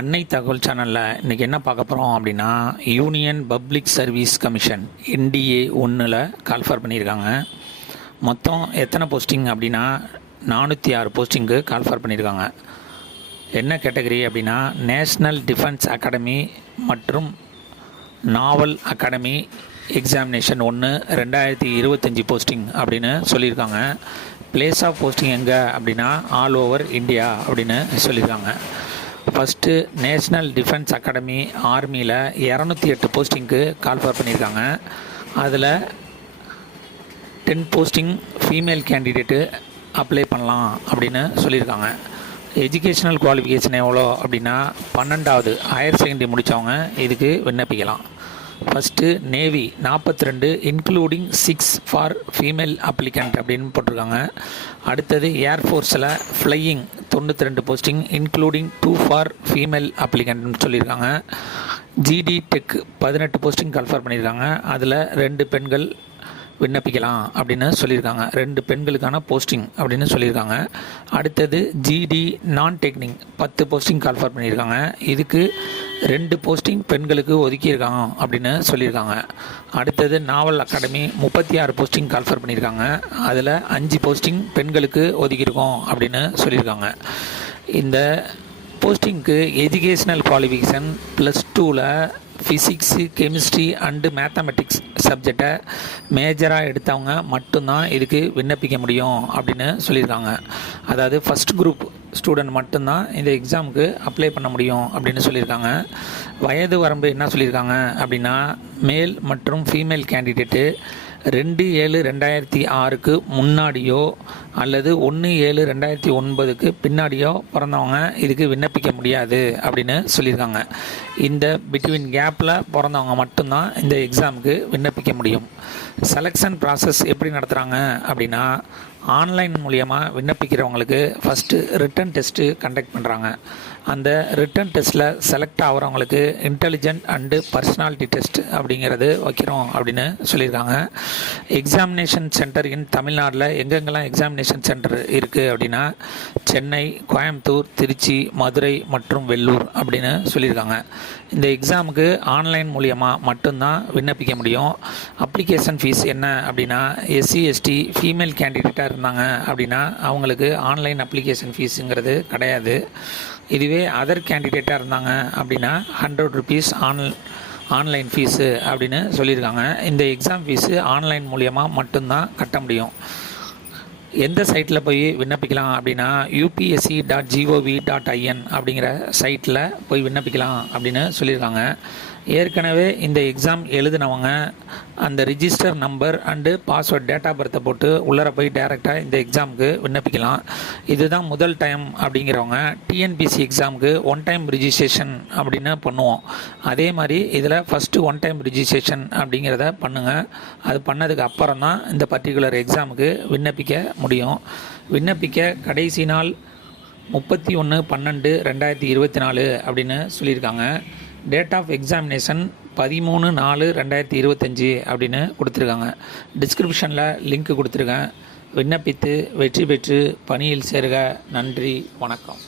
அன்னை தகவல் சேனலில் இன்றைக்கி என்ன பார்க்க போகிறோம் அப்படின்னா, union public service commission NDA 1ல் கால்ஃபர் பண்ணியிருக்காங்க. மொத்தம் எத்தனை போஸ்டிங் அப்படின்னா 406 போஸ்டிங்கு கால்ஃபர் பண்ணியிருக்காங்க. என்ன கேட்டகரி அப்படின்னா, நேஷ்னல் டிஃபென்ஸ் அகாடமி மற்றும் நாவல் அகாடமி எக்ஸாமினேஷன் 1 2025 போஸ்டிங் அப்படின்னு சொல்லியிருக்காங்க. பிளேஸ் ஆஃப் போஸ்டிங் எங்கே அப்படின்னா ஆல் ஓவர் இந்தியா அப்படின்னு சொல்லியிருக்காங்க. ஃபஸ்ட்டு நேஷ்னல் டிஃபென்ஸ் அகாடமி ஆர்மியில் 208 போஸ்டிங்க்கு கால்ஃபர் பண்ணியிருக்காங்க. அதில் 10 போஸ்டிங் ஃபீமேல் கேண்டிடேட்டு அப்ளை பண்ணலாம் அப்படின்னு சொல்லியிருக்காங்க. எஜுகேஷ்னல் குவாலிஃபிகேஷன் எவ்வளோ அப்படின்னா 12வது ஹையர் செகண்டரி முடித்தவங்க இதுக்கு விண்ணப்பிக்கலாம். First navy 42 including 6 for female applicant அப்படின்னு போட்டிருக்காங்க. அடுத்தது ஏர்ஃபோர்ஸில் flying 92 posting including 2 for female அப்ளிகண்ட்னு சொல்லியிருக்காங்க. ஜிடி டெக் 18 போஸ்டிங் கன்ஃபர் பண்ணியிருக்காங்க. அதில் 2 பெண்கள் விண்ணப்பிக்கலாம் அப்படின்னு சொல்லியிருக்காங்க. 2 பெண்களுக்கான போஸ்டிங் அப்படின்னு சொல்லியிருக்காங்க. அடுத்தது ஜிடி நான் டெக்னிக் 10 போஸ்டிங் கால்ஃபர் பண்ணியிருக்காங்க. இதுக்கு 2 போஸ்டிங் பெண்களுக்கு ஒதுக்கியிருக்காங்க அப்படின்னு சொல்லியிருக்காங்க. அடுத்தது நாவல் அகாடமி 36 போஸ்டிங் கால்ஃபர் பண்ணியிருக்காங்க. அதில் 5 போஸ்டிங் பெண்களுக்கு ஒதுக்கியிருக்கோம் அப்படின்னு சொல்லியிருக்காங்க. இந்த போஸ்டிங்க்கு எஜுகேஷ்னல் குவாலிஃபிகேஷன் +2ல் ஃபிசிக்ஸு கெமிஸ்ட்ரி அண்டு மேத்தமெட்டிக்ஸ் சப்ஜெக்டை மேஜராக எடுத்தவங்க மட்டும்தான் இதுக்கு விண்ணப்பிக்க முடியும் அப்படின்னு சொல்லியிருக்காங்க. அதாவது ஃபஸ்ட் குரூப் ஸ்டூடெண்ட் மட்டும்தான் இந்த எக்ஸாமுக்கு அப்ளை பண்ண முடியும் அப்படின்னு சொல்லியிருக்காங்க. வயது வரம்பு என்ன சொல்லியிருக்காங்க அப்படின்னா, மேல் மற்றும் ஃபீமேல் கேண்டிடேட்டு 2/7/2006 முன்னாடியோ அல்லது 1/7/2009 பின்னாடியோ பிறந்தவங்க இதுக்கு விண்ணப்பிக்க முடியாது அப்படின்னு சொல்லியிருக்காங்க. இந்த பிட்வீன் கேப்பில் பிறந்தவங்க மட்டும்தான் இந்த எக்ஸாமுக்கு விண்ணப்பிக்க முடியும். செலெக்ஷன் ப்ராசஸ் எப்படி நடத்துகிறாங்க அப்படின்னா, ஆன்லைன் மூலியமாக விண்ணப்பிக்கிறவங்களுக்கு ஃபஸ்ட்டு ரிட்டன் டெஸ்ட்டு கண்டக்ட் பண்ணுறாங்க. அந்த ரிட்டன் டெஸ்ட்டில் செலக்ட் ஆகிறவங்களுக்கு இன்டெலிஜென்ட் அண்டு பர்சனாலிட்டி டெஸ்ட் அப்படிங்கிறது வைக்கிறோம் அப்படின்னு சொல்லியிருக்காங்க. எக்ஸாமினேஷன் சென்டர் இன் தமிழ்நாட்டில் எங்கெங்கெல்லாம் எக்ஸாமினேஷன் சென்டர் இருக்குது அப்படின்னா, சென்னை, கோயம்புத்தூர், திருச்சி, மதுரை மற்றும் வெள்ளூர் அப்படின்னு சொல்லியிருக்காங்க. இந்த எக்ஸாமுக்கு ஆன்லைன் மூலியமாக மட்டும்தான் விண்ணப்பிக்க முடியும். அப்ளிகேஷன் ஃபீஸ் என்ன அப்படின்னா, SC/ST ஃபீமேல் கேண்டிடேட்டாக இருந்தாங்க அப்படின்னா அவங்களுக்கு ஆன்லைன் அப்ளிகேஷன் ஃபீஸுங்கிறது கிடையாது. இதுவே அதர் கேண்டிடேட்டாக இருந்தாங்க அப்படின்னா 100 rupees ஆன்லைன் ஃபீஸு அப்படின்னு சொல்லியிருக்காங்க. இந்த எக்ஸாம் ஃபீஸு ஆன்லைன் மூலியமாக மட்டும்தான் கட்ட முடியும். எந்த சைட்டில் போய் விண்ணப்பிக்கலாம் அப்படின்னா, upsc.gov.in அப்படிங்கிற சைட்டில் போய் விண்ணப்பிக்கலாம் அப்படின்னு சொல்லியிருக்காங்க. ஏற்கனவே இந்த எக்ஸாம் எழுதினவங்க அந்த register number and password date of பர்த்தை போட்டு உள்ளர போய் டைரெக்டாக இந்த எக்ஸாமுக்கு விண்ணப்பிக்கலாம். இதுதான் முதல் டைம் அப்படிங்கிறவங்க TNPSC எக்ஸாமுக்கு 1 டைம் ரிஜிஸ்ட்ரேஷன் அப்படின்னு பண்ணுவோம். அதே மாதிரி இதில் ஃபஸ்ட்டு 1 டைம் ரிஜிஸ்ட்ரேஷன் அப்படிங்கிறத பண்ணுங்கள். அது பண்ணதுக்கு அப்புறம் தான் இந்த பர்டிகுலர் எக்ஸாமுக்கு விண்ணப்பிக்க முடியும். விண்ணப்பிக்க கடைசி நாள் 31/12/2024 அப்படின்னு சொல்லியிருக்காங்க. டேட் ஆஃப் எக்ஸாமினேஷன் 13/4/2025 அப்படின்னு கொடுத்துருக்காங்க. டிஸ்கிரிப்ஷனில் லிங்க் கொடுத்துருக்கேன். விண்ணப்பித்து வெற்றி பெற்று பணியில் சேருக. நன்றி, வணக்கம்.